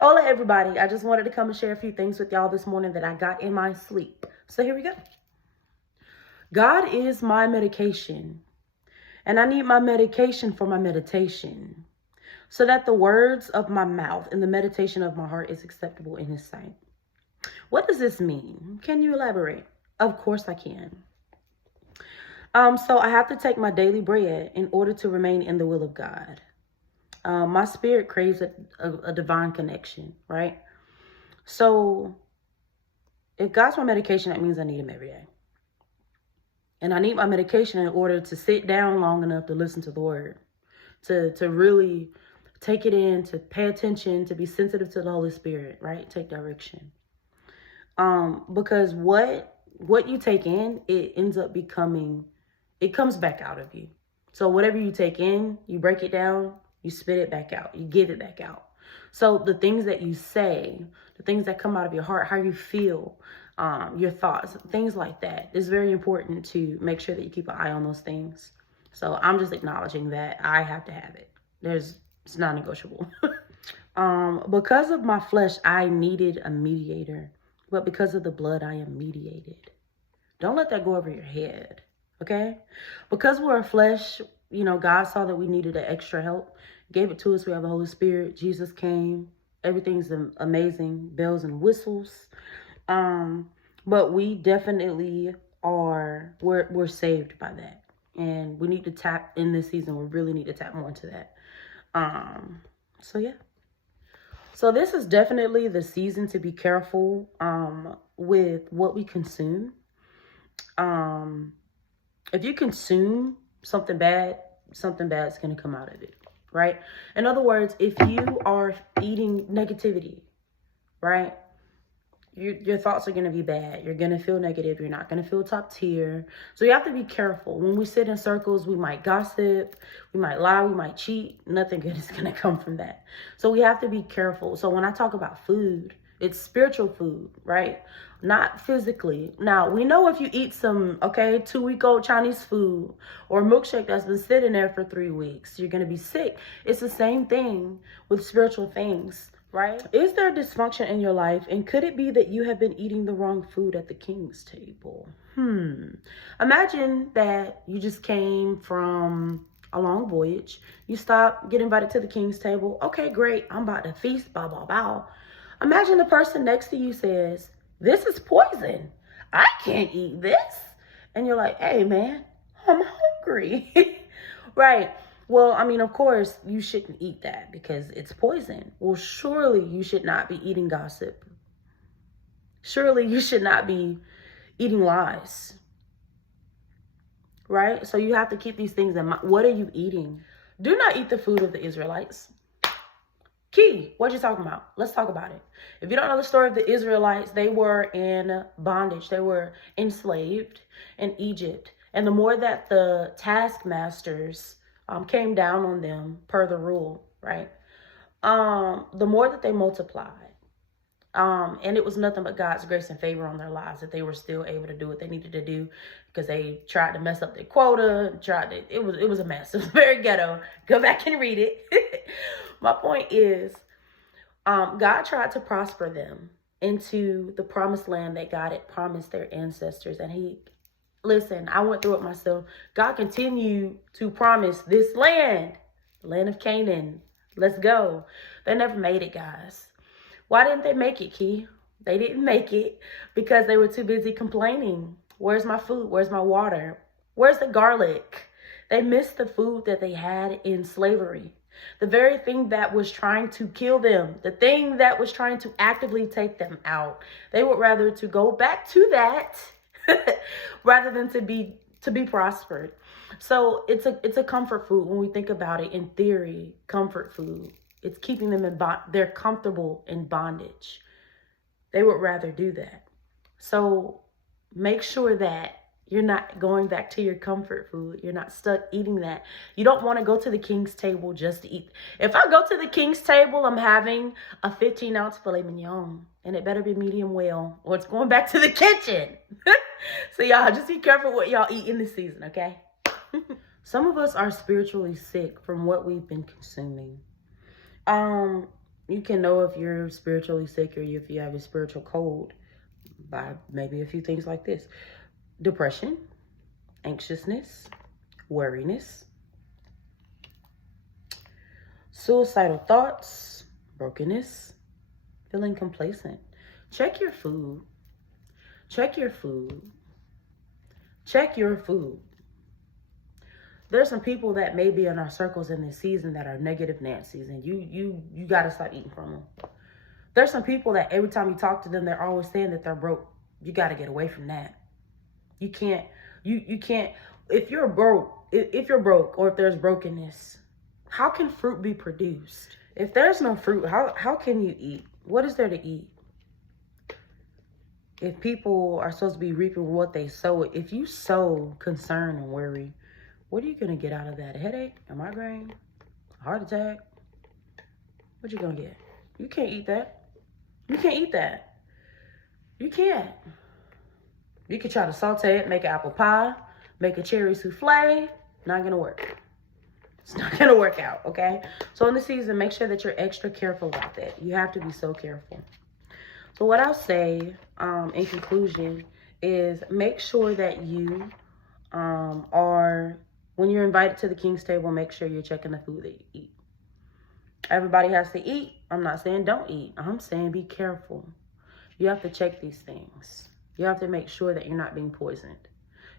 Hola, everybody. I just wanted to come and share a few things with y'all this morning that I got in my sleep. So here we go. God is my medication, and I need my medication for my meditation, so that the words of my mouth and the meditation of my heart is acceptable in His sight. What does this mean? Can you elaborate? Of course I can. So I have to take my daily bread in order to remain in the will of God. My spirit craves a divine connection, right? So if God's my medication, that means I need Him every day. And I need my medication in order to sit down long enough to listen to the word, to really take it in, to pay attention, to be sensitive to the Holy Spirit, right? Take direction. Because what you take in, it ends up becoming, it comes back out of you. So whatever you take in, you break it down, you spit it back out, you give it back out. So the things that you say, the things that come out of your heart, how you feel, your thoughts, things like that, it's very important to make sure that you keep an eye on those things. So I'm just acknowledging that I have to have it. It's non-negotiable. Because of my flesh, I needed a mediator, but because of the blood, I am mediated. Don't let that go over your head. Okay? Because we're a flesh, God saw that we needed an extra help, gave it to us. We have the Holy Spirit. Jesus came. Everything's amazing. Bells and whistles. But we definitely we're saved by that. And we need to tap in this season. We really need to tap more into that. So yeah. So this is definitely the season to be careful with what we consume. If you consume something bad is going to come out of it, right? In other words, if you are eating negativity, right? Your thoughts are going to be bad. You're going to feel negative. You're not going to feel top tier. So you have to be careful. When we sit in circles, we might gossip, we might lie, we might cheat. Nothing good is going to come from that. So we have to be careful. So when I talk about food, it's spiritual food, right? Not physically. Now, we know if you eat some, 2-week-old Chinese food or a milkshake that's been sitting there for 3 weeks, you're going to be sick. It's the same thing with spiritual things. Right? Is there dysfunction in your life? And could it be that you have been eating the wrong food at the king's table? Imagine that you just came from a long voyage. You stop, get invited to the king's table. Okay, great. I'm about to feast, bow, bow, bow. Imagine the person next to you says, "This is poison. I can't eat this." And you're like, "Hey, man, I'm hungry." Right? Well, I mean, of course, you shouldn't eat that because it's poison. Well, surely you should not be eating gossip. Surely you should not be eating lies. Right? So you have to keep these things in mind. What are you eating? Do not eat the food of the Israelites. Key, what you talking about? Let's talk about it. If you don't know the story of the Israelites, they were in bondage. They were enslaved in Egypt. And the more that the taskmasters came down on them per the rule, right? The more that they multiplied. And it was nothing but God's grace and favor on their lives that they were still able to do what they needed to do, because they tried to mess up their quota, it was a mess. It was very ghetto. Go back and read it. My point is, God tried to prosper them into the promised land that God had promised their ancestors. And listen, I went through it myself. God continued to promise this land, the land of Canaan. Let's go. They never made it, guys. Why didn't they make it, Key? They didn't make it because they were too busy complaining. Where's my food? Where's my water? Where's the garlic? They missed the food that they had in slavery. The very thing that was trying to kill them, the thing that was trying to actively take them out. They would rather to go back to that rather than to be prospered. So it's a comfort food when we think about it in theory. Comfort food. It's keeping them in they're comfortable in bondage. They would rather do that. So make sure that you're not going back to your comfort food. You're not stuck eating that. You don't want to go to the king's table just to eat. If I go to the king's table, I'm having a 15-ounce filet mignon. And it better be medium well, or it's going back to the kitchen. So y'all, just be careful what y'all eat in this season, okay? Some of us are spiritually sick from what we've been consuming. You can know if you're spiritually sick or if you have a spiritual cold by maybe a few things like this: depression, anxiousness, worriness, suicidal thoughts, brokenness, feeling complacent. Check your food. Check your food. Check your food. There's some people that may be in our circles in this season that are negative Nancy's, and you got to stop eating from them. There's some people that every time you talk to them, they're always saying that they're broke. You got to get away from that. You can't, if you're broke, or if there's brokenness, how can fruit be produced? If there's no fruit, how can you eat? What is there to eat? If people are supposed to be reaping what they sow, if you sow concern and worry, what are you going to get out of that? A headache? A migraine? A heart attack? What you going to get? You can't eat that. You can't eat that. You can't. You could try to saute it, make an apple pie, make a cherry souffle. Not going to work. It's not going to work out, okay? So in the season, make sure that you're extra careful about that. You have to be so careful. So what I'll say in conclusion is make sure that you when you're invited to the King's table, make sure you're checking the food that you eat. Everybody has to eat. I'm not saying don't eat. I'm saying be careful. You have to check these things. You have to make sure that you're not being poisoned.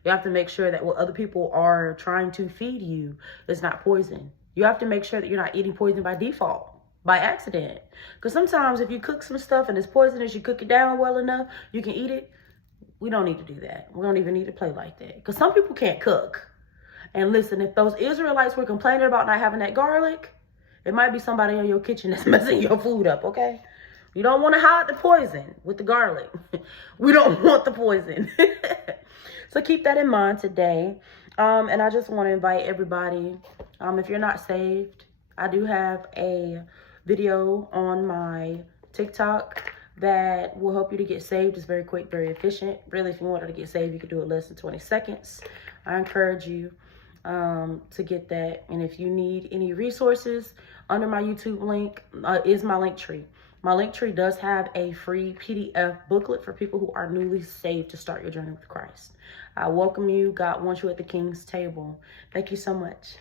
You have to make sure that what other people are trying to feed you is not poison. You have to make sure that you're not eating poison by default, by accident. Because sometimes if you cook some stuff and it's poisonous, you cook it down well enough, you can eat it. We don't need to do that. We don't even need to play like that. Because some people can't cook. And listen, if those Israelites were complaining about not having that garlic, it might be somebody in your kitchen that's messing your food up, okay? You don't want to hide the poison with the garlic. We don't want the poison. So keep that in mind today. And I just want to invite everybody, if you're not saved, I do have a video on my TikTok that will help you to get saved. It's very quick, very efficient. Really, if you wanted to get saved, you could do it less than 20 seconds. I encourage you to get that. And if you need any resources, under my YouTube link is my link tree. My link tree does have a free PDF booklet for people who are newly saved to start your journey with Christ. I welcome you. God wants you at the King's table. Thank you so much.